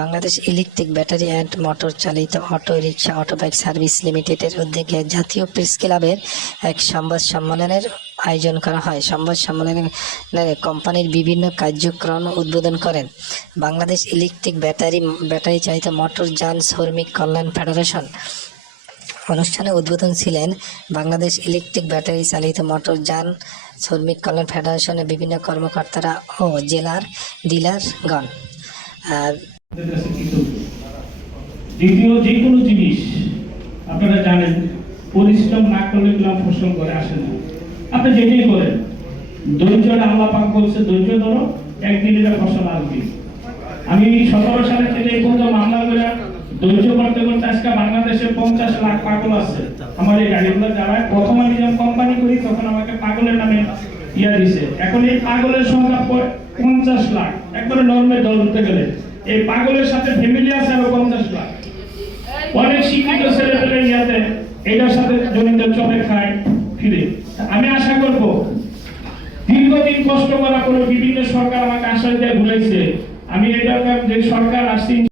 Bangladesh electric battery and motor চালিত auto rickshaw autobike service লিমিটেডের উদ্যোগে জাতীয় প্রেস ক্লাবের এক সংবাদ সম্মেলনের আয়োজন করা হয়। সংবাদ সম্মেলনে কোম্পানির বিভিন্ন কার্যক্রম উদ্বোধন করেন বাংলাদেশ ইলেকট্রিক ব্যাটারি চালিত মোটর যান শ্রমিক কল্যাণ ফেডারেশন। অনুষ্ঠানে উদ্বোধন ছিলেন বাংলাদেশ ইলেকট্রিক ব্যাটারি চালিত মোটর যান শ্রমিক কল্যাণ ফেডারেশনের বিভিন্ন কর্মকর্তারা ও জেলার ডিলারগণ। দ্বিতীয় যে কোনো জিনিস আপনারা জানেন, পরিশ্রম না করলে কোনো ফসল করে আসে না। আপনি যেটাই করেন, ধৈর্যটা আল্লাহ পাক বলছে, ধৈর্য ধরো, একদিনের ফসল আসবে। আমি 17 সালে থেকে এই পর্যন্ত মামলা করে ধৈর্য করতে করতে আজকে বাংলাদেশে 50 লাখ পাগল আছে। আমার এই গাড়িগুলো যারা প্রথম আমি যখন কোম্পানি করি তখন আমাকে পাগলের নামে দিছে। এখন এই পাগলের সংখ্যা 50 লাখ, একবারে নর্মের দল ধরতে গেলে এই পাগলের সাথে ফ্যামিলি আছে আরো 50 লাখ। অনেক শিক্ষিত ছেলেপেলে এটার সাথে জড়িত, চলে খায় ফিরে। আমি আশা করব দীর্ঘদিন কষ্ট করার পরে বিভিন্ন সরকার আমাকে আশ্বাস দিয়ে ঘুরাইছে, আমি এটা যে সরকার আসছে